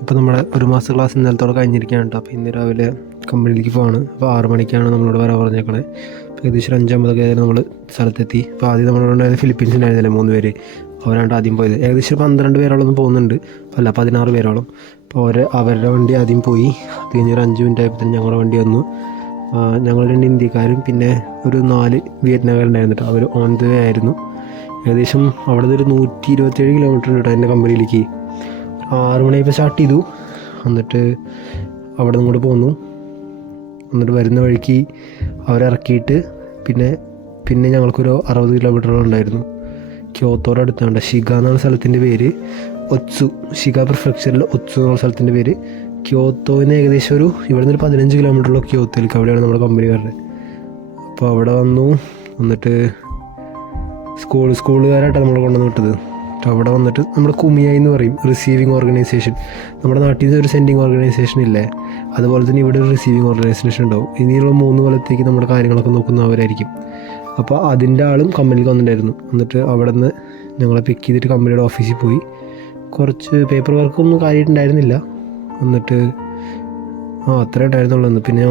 അപ്പോൾ നമ്മുടെ ഒരു മാസം ക്ലാസ് ഇന്നലത്തോടെ കഴിഞ്ഞിരിക്കുകയാണ് കേട്ടോ. അപ്പോൾ ഇന്ന് രാവിലെ കമ്പനിയിലേക്ക് പോവാണ്. അപ്പോൾ 6 മണിക്കാണ് നമ്മളോട് വരാൻ പറഞ്ഞേക്കണേ. അപ്പോൾ ഏകദേശം 5:50 നമ്മൾ സ്ഥലത്തെത്തി. അപ്പോൾ ആദ്യം നമ്മളോട് ഉണ്ടായിരുന്ന ഫിലിപ്പീൻസ് ഉണ്ടായിരുന്നില്ല 3 പേര്, അവരാണ്ട് ആദ്യം പോയത്. ഏകദേശം 12 പേരോളം പോകുന്നുണ്ട്, അല്ല 16 പേരോളം. അപ്പോൾ അവരുടെ വണ്ടി ആദ്യം പോയി. അത് കഴിഞ്ഞ് ഒരു 5 മിനിറ്റ് ആയപ്പോൾ ഞങ്ങളുടെ വണ്ടി വന്നു. ഞങ്ങൾ 2 ഇന്ത്യക്കാരും പിന്നെ ഒരു 4 വിയറ്റ്നാംകാരുണ്ടായിരുന്നു കേട്ടോ. അവർ ഓൺ ദ വേ ആയിരുന്നു. ഏകദേശം അവിടെ നിന്ന് ഒരു 127 കിലോമീറ്റർ ഉണ്ട് കേട്ടോ എൻ്റെ കമ്പനിയിലേക്ക്. 6 മണിയായപ്പോൾ സ്റ്റാർട്ട് ചെയ്തു. എന്നിട്ട് അവിടെ നിന്ന് ഇങ്ങോട്ട് പോന്നു. എന്നിട്ട് വരുന്ന വഴിക്ക് അവരിറക്കിയിട്ട് പിന്നെ ഞങ്ങൾക്കൊരു 60 കിലോമീറ്ററോളം ഉണ്ടായിരുന്നു. ക്യോത്തോയുടെ അടുത്താണ്. ഷിഗ എന്നുള്ള സ്ഥലത്തിൻ്റെ പേര്. ഷിഗ പ്രിഫെക്ചറിൽ ഒത്സു എന്നുള്ള സ്ഥലത്തിൻ്റെ പേര്. ക്യോത്തോന്ന് ഏകദേശം ഇവിടെ നിന്ന് ഒരു 15 കിലോമീറ്ററുള്ള ക്യോത്തോയിലേക്ക്. അവിടെയാണ് നമ്മുടെ കമ്പനി വരുന്നത്. അപ്പോൾ അവിടെ വന്നു. എന്നിട്ട് സ്കൂളുകാരായിട്ടാണ് നമ്മൾ കൊണ്ടുവന്ന് വിട്ടത്. അവിടെ വന്നിട്ട് നമ്മുടെ കുമിയായി എന്ന് പറയും, റിസീവിങ് ഓർഗനൈസേഷൻ. നമ്മുടെ നാട്ടിൽ നിന്ന് ഒരു സെൻഡിങ് ഓർഗനൈസേഷൻ ഇല്ലേ, അതുപോലെ തന്നെ ഇവിടെ ഒരു റിസീവിങ് ഓർഗനൈസേഷൻ ഉണ്ടാവും. ഇനിയുള്ള 3 കൊല്ലത്തേക്ക് നമ്മുടെ കാര്യങ്ങളൊക്കെ നോക്കുന്നവരായിരിക്കും. അപ്പോൾ അതിൻ്റെ ആളും കമ്പനിക്ക് വന്നിട്ടുണ്ടായിരുന്നു. എന്നിട്ട് അവിടെ നിന്ന് ഞങ്ങളെ പിക്ക് ചെയ്തിട്ട് കമ്പനിയുടെ ഓഫീസിൽ പോയി. കുറച്ച് പേപ്പർ വർക്കൊന്നും കാര്യമായിട്ടുണ്ടായിരുന്നില്ല. എന്നിട്ട് അത്രേ ഉണ്ടായിരുന്നുള്ളൂ. പിന്നെ